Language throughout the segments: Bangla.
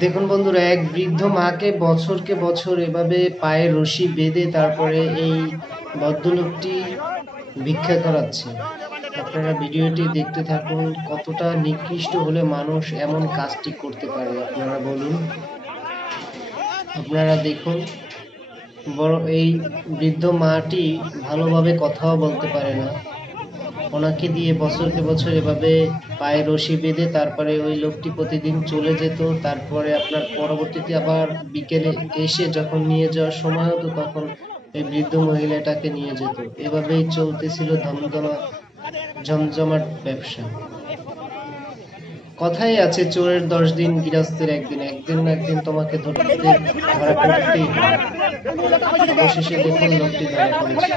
দেখুন বন্ধুরা, এক বৃদ্ধ মাকে বছরকে বছর এভাবে পায়ে রশি বেঁধে তারপরে এই ভদ্রলোকটি ভিক্ষা করাচ্ছে। আপনারা ভিডিওটি দেখতে থাকুন। কতটা নিকৃষ্ট হলে মানুষ এমন কাজটি করতে পারে আপনারা বলুন। আপনারা দেখুন, বড় এই বৃদ্ধ মাটি ভালোভাবে কথাও বলতে পারে না। ওনাকে দিয়ে বছরকে বছর এভাবে পায়ে রশি বেঁধে তারপরে ওই লোকটি প্রতিদিন চলে যেত। তারপরে আপনার পরবর্তীতে আবার বিকেলে এসে যখন নিয়ে যাওয়ার সময় হতো তখন এই বৃদ্ধ মহিলাটাকে নিয়ে যেত। এভাবেই চলতেছিল জমজমাট ব্যবসা। কথাই আছে, চোরের 10 দিন গৃহস্থের একদিন, একদিন না একদিন তোমাকে ধরা পড়তেই হবে। অবশেষে দেখুন লোকটি ধরা পড়েছে।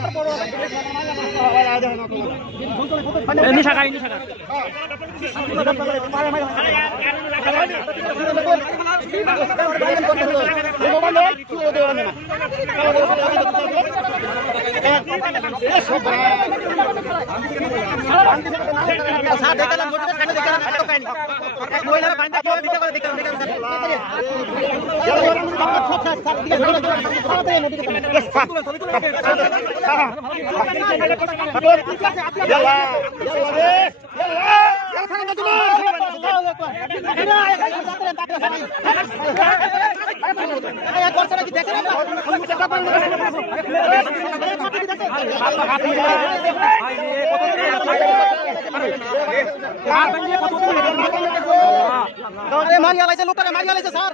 মারিয়া লাইছে লোকটাকে মারিয়া লাইছে স্যার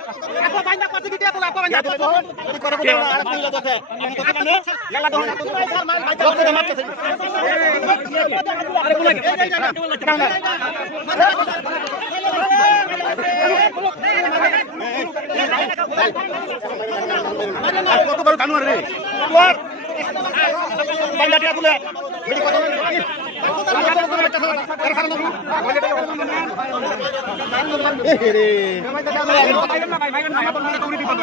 এত বাইন্দা করতে দিতে এত এত বাইন্দা করে আর তুইলা দেখে লাগা দাও স্যার মার বাইন্দা করতে মারতেছে আরে কোন কত বড় কানুন রে তোর বাইন্দা টিয়া তুলে ভিডি কত